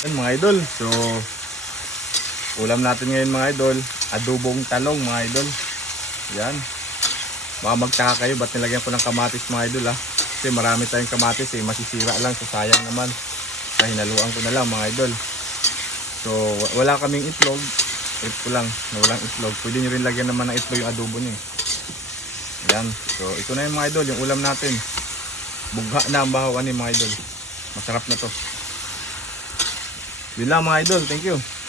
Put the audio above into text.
Yan mga idol. So ulam natin ngayon mga idol, adobong talong mga idol. Yan. Baka magtaka kayo ba't nilagyan ko ng kamatis mga idol ha. Kasi marami tayong kamatis eh, masisira lang. So sayang naman. Kaya hinaluan ko na lang mga idol. So wala kaming itlog. Trip ko lang na walang itlog. Pwede nyo rin lagyan naman ng itlog yung adobo nyo eh. Yan. So ito na yung mga idol, yung ulam natin. Bugha na ang bahawan ni mga idol. Masarap na to. Yun lang mga idol. Thank you.